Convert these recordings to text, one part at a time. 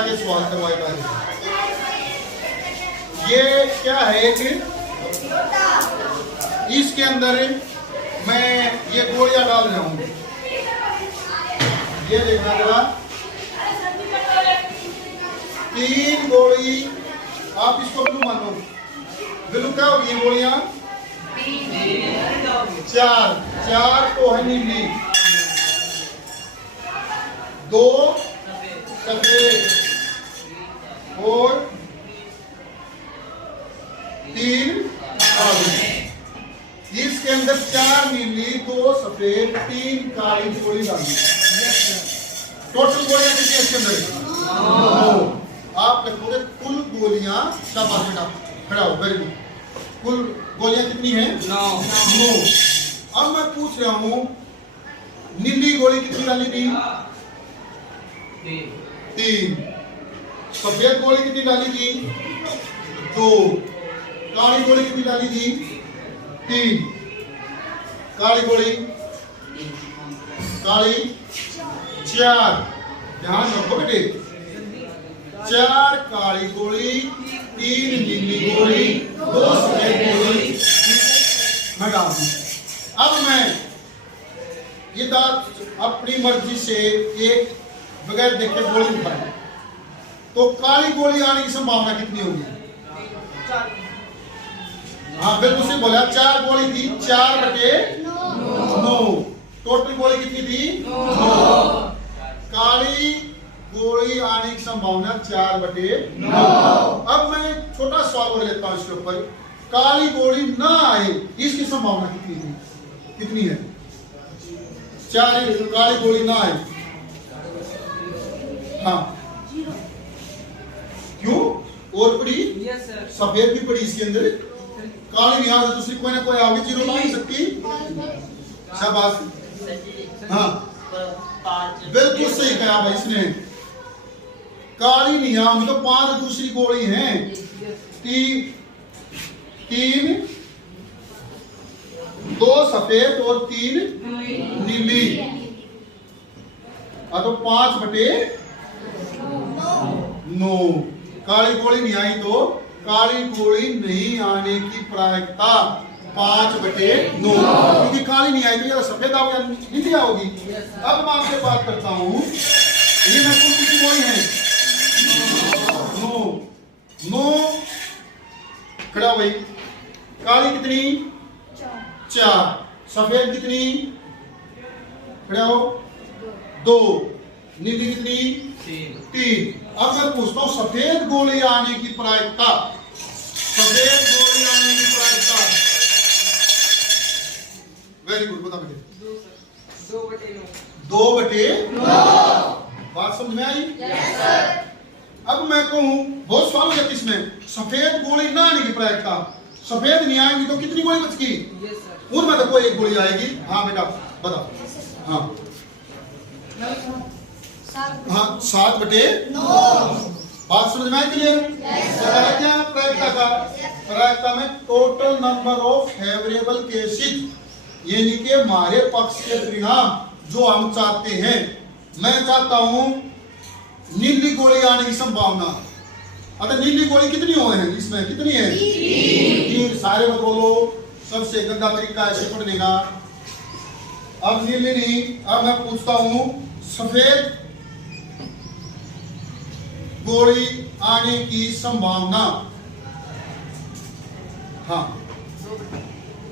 के सवाल करवाएगा। ये क्या है कि इसके अंदर मैं ये गोलियां डाल रहा हूं। ये देखना जरा, 3 गोली, आप इसको ब्लू मानो, ब्लू क्या होगी गोलियां? 4 तो है नीली, 2 सफेद और 3 काली। इसके अंदर 4 नीली, 2 सफेद, 3 काली गोली डाली। टोटल गोलियां कितनी है इसके अंदर? 9। आप लिखोगे कुल गोलियां, शाबाश बेटा, खड़ा हो, वेरी गुड। कुल गोलियां कितनी है? 9। अब मैं पूछ रहा हूं, नीली गोली कितनी डाली थी? 3। सफेद गोली कितनी डाली थी? 2। काली गोली कितनी डाली थी? 3। काली गोली, काली 4। ध्यान रखो बेटे, 4 काली गोली, 3 नीली गोली, 2 सफेद गोली मैं डाल दूं। अब मैं ये दांत अपनी मर्जी से एक बगैर देखे गोली उठाई, तो काली गोली आने की संभावना कितनी होगी? हाँ बिल्कुल सही बोला, 4 गोली थी, 4/9। टोटल गोली कितनी थी? 9। काली गोली आने की संभावना 4/9। अब मैं छोटा सवाल और लेता हूं इसके ऊपर, काली गोली ना आए इसकी संभावना कितनी थी? कितनी है? 4 काली गोली ना आए। हाँ क्यों? और पड़ी सफेद भी पड़ी इसके अंदर, काली नहीं आ दूसरी कोई ना कोई आगे 0 ला नहीं सकती। शाबाश, हाँ बिल्कुल सही कहा भाई इसने, काली नहीं आऊंगी तो 5 दूसरी गोली हैं, 3 2 सफेद और 3 नीली, तो 5/9। काली गोली नहीं आई तो काली गोली नहीं आने की प्रायिकता 5/9, क्योंकि काली नहीं आई तो या सफेद आओगी या नीली आओगी। अब मैं आपसे बात करता हूं, ये मैं कुल कितनी गोली है? 9 खड़ा भाई। काली कितनी? 4। सफेद कितनी? खड़ा हो, 2। नीली कितनी? 3। अब मैं पूछता हूं सफेद गोली आने की प्रायिकता, सफेद गोली आने की प्रायिकता। वेरी गुड, बता बेटे। 2/9। बात समझ में आई? Yes sir. अब मैं कहूं, बहुत सवाल हो जाते इसमें, सफेद गोली ना आने की प्रायिकता, सफेद नहीं आएंगी तो कितनी गोली बच गई? उनमें तो कोई एक गोली आएगी। हाँ बेटा बताओ। हाँ 7/9। बात समझ में आई क्लियर? क्या प्रायिकता का? प्रायिकता में total number of favourable cases, यानी कि हमारे पक्ष के परिणाम जो हम चाहते हैं। मैं चाहता हूं नीली गोली आने की संभावना, अगर नीली गोली कितनी हो है इसमें? कितनी है? 3। सारे मत बोलो, सबसे गंदा तरीका है पढ़ने का। अब नीली नहीं, अब मैं पूछता हूं सफेद गोली आने की संभावना। हाँ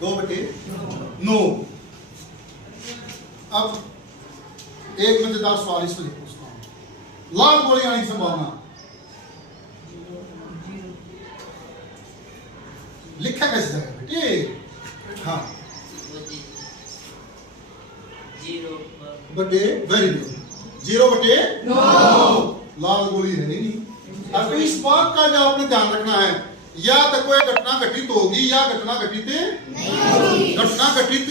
2/9। अब एक मजेदार सवाल इसमें पूछता हूं, लाल गोली आने की संभावना लिखा कैसे जाएगा बेटे? हाँ 0/9। Very good, 0/9। लाल गोली है नहीं। अब इस बात का जो आपने ध्यान रखना है, या तो कोई घटना घटित होगी या घटना घटित नहीं होगी। घटना घटित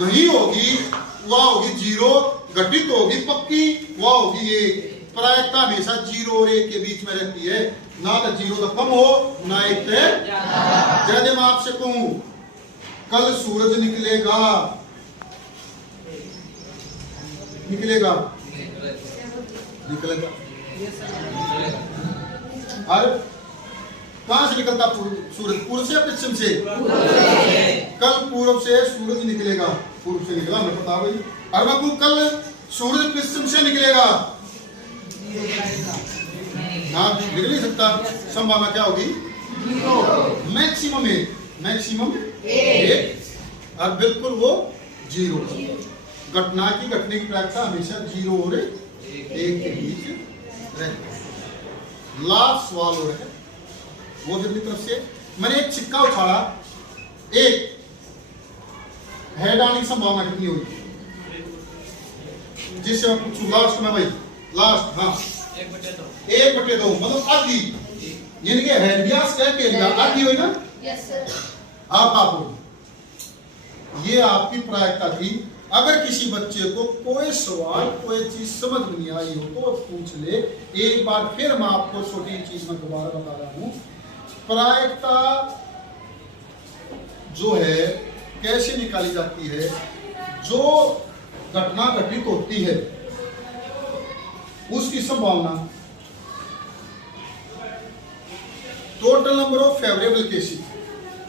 नहीं होगी वह होगी 0, घटित होगी पक्की वह होगी 1। प्रायिकता हमेशा 0 और 1 के बीच में रहती है, ना तो 0 तो कम हो ना 1 से ज्यादा। मैं आपसे कहूं कल सूरज निकलेगा, निकलेगा निकलेगा और कहां से निकलता सूरज? पूर्व से या पश्चिम से? कल पूर्व से सूरज निकलेगा। पूर्व से निकला, हमें पता भाई। और बाबू कल सूरज पश्चिम से निकलेगा ना, निकल नहीं सकता। संभावना क्या होगी? मैक्सिमम एक, मैक्सिमम एक, और बिल्कुल वो 0। घटना की घटने की प्रायिकता हमेशा 0 और 1 के बीच रहती है। लास्ट सवाल हो रहा है वो अपनी तरफ से। मैंने एक सिक्का उछाला, एक हेड आने की संभावना कितनी होगी? जिससे मैं पूछूं लास्ट में भाई, लास्ट, हाँ 1/2 मतलब आधी, यानी कि हेड व्यास क्या के लिए आधी हुई ना। Yes sir. आप ये आपकी प्रायिकता थी। अगर किसी बच्चे को कोई सवाल कोई चीज समझ नहीं आई हो तो पूछ ले। एक बार फिर मैं आपको छोटी चीज में दोबारा बता रहा हूं, प्रायिकता जो है कैसे निकाली जाती है? जो घटना घटित होती है उसकी संभावना total number of favourable cases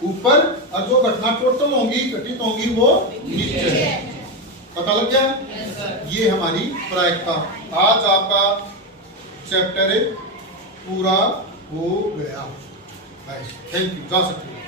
ऊपर, और जो घटना टोटल होंगी घटित होंगी वो नीचे। पता लग गया? ये हमारी प्रायिकता। आज आपका चैप्टर पूरा हो गया। थैंक यू, जा सकते हैं।